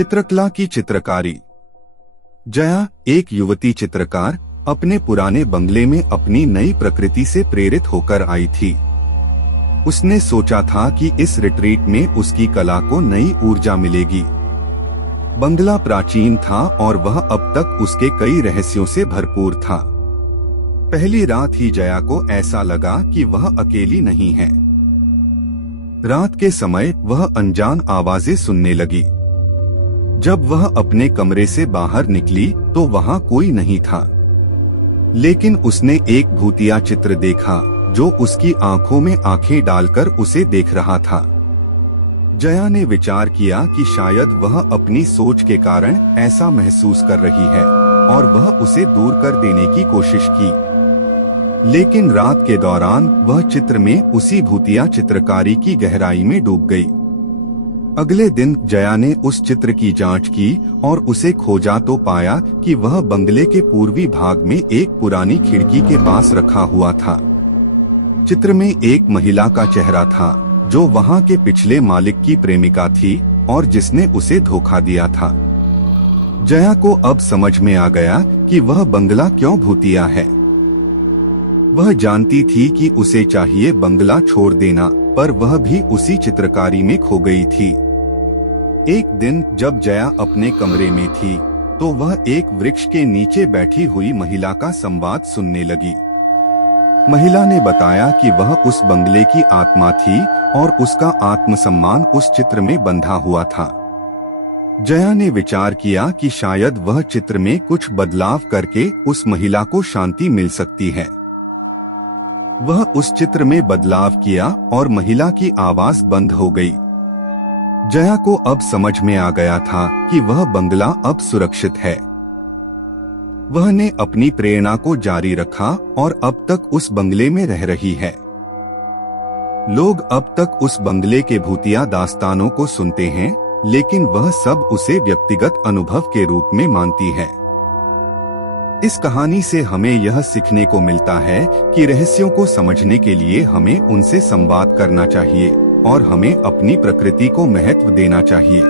चित्रकला की चित्रकारी। जया, एक युवती चित्रकार, अपने पुराने बंगले में अपनी नई प्रकृति से प्रेरित होकर आई थी। उसने सोचा था कि इस रिट्रीट में उसकी कला को नई ऊर्जा मिलेगी। बंगला प्राचीन था और वह अब तक उसके कई रहस्यों से भरपूर था। पहली रात ही जया को ऐसा लगा कि वह अकेली नहीं है। रात के समय वह अनजान आवाजें सुनने लगी। जब वह अपने कमरे से बाहर निकली तो वहाँ कोई नहीं था, लेकिन उसने एक भूतिया चित्र देखा जो उसकी आंखों में आंखें डालकर उसे देख रहा था। जया ने विचार किया कि शायद वह अपनी सोच के कारण ऐसा महसूस कर रही है और वह उसे दूर कर देने की कोशिश की। लेकिन रात के दौरान वह चित्र में उसी भूतिया चित्रकारी की गहराई में डूब गई। अगले दिन जया ने उस चित्र की जांच की और उसे खोजा तो पाया कि वह बंगले के पूर्वी भाग में एक पुरानी खिड़की के पास रखा हुआ था। चित्र में एक महिला का चेहरा था जो वहां के पिछले मालिक की प्रेमिका थी और जिसने उसे धोखा दिया था। जया को अब समझ में आ गया कि वह बंगला क्यों भूतिया है। वह जानती थी कि उसे चाहिए बंगला छोड़ देना, पर वह भी उसी चित्रकारी में खो गई थी। एक दिन जब जया अपने कमरे में थी तो वह एक वृक्ष के नीचे बैठी हुई महिला का संवाद सुनने लगी। महिला ने बताया कि वह उस बंगले की आत्मा थी और उसका आत्मसम्मान उस चित्र में बंधा हुआ था। जया ने विचार किया कि शायद वह चित्र में कुछ बदलाव करके उस महिला को शांति मिल सकती है। वह उस चित्र में बदलाव किया और महिला की आवाज बंद हो गई। जया को अब समझ में आ गया था कि वह बंगला अब सुरक्षित है। वह ने अपनी प्रेरणा को जारी रखा और अब तक उस बंगले में रह रही है। लोग अब तक उस बंगले के भूतिया दास्तानों को सुनते हैं, लेकिन वह सब उसे व्यक्तिगत अनुभव के रूप में मानती है। इस कहानी से हमें यह सीखने को मिलता है कि रहस्यों को समझने के लिए हमें उनसे संवाद करना चाहिए और हमें अपनी प्रकृति को महत्व देना चाहिए।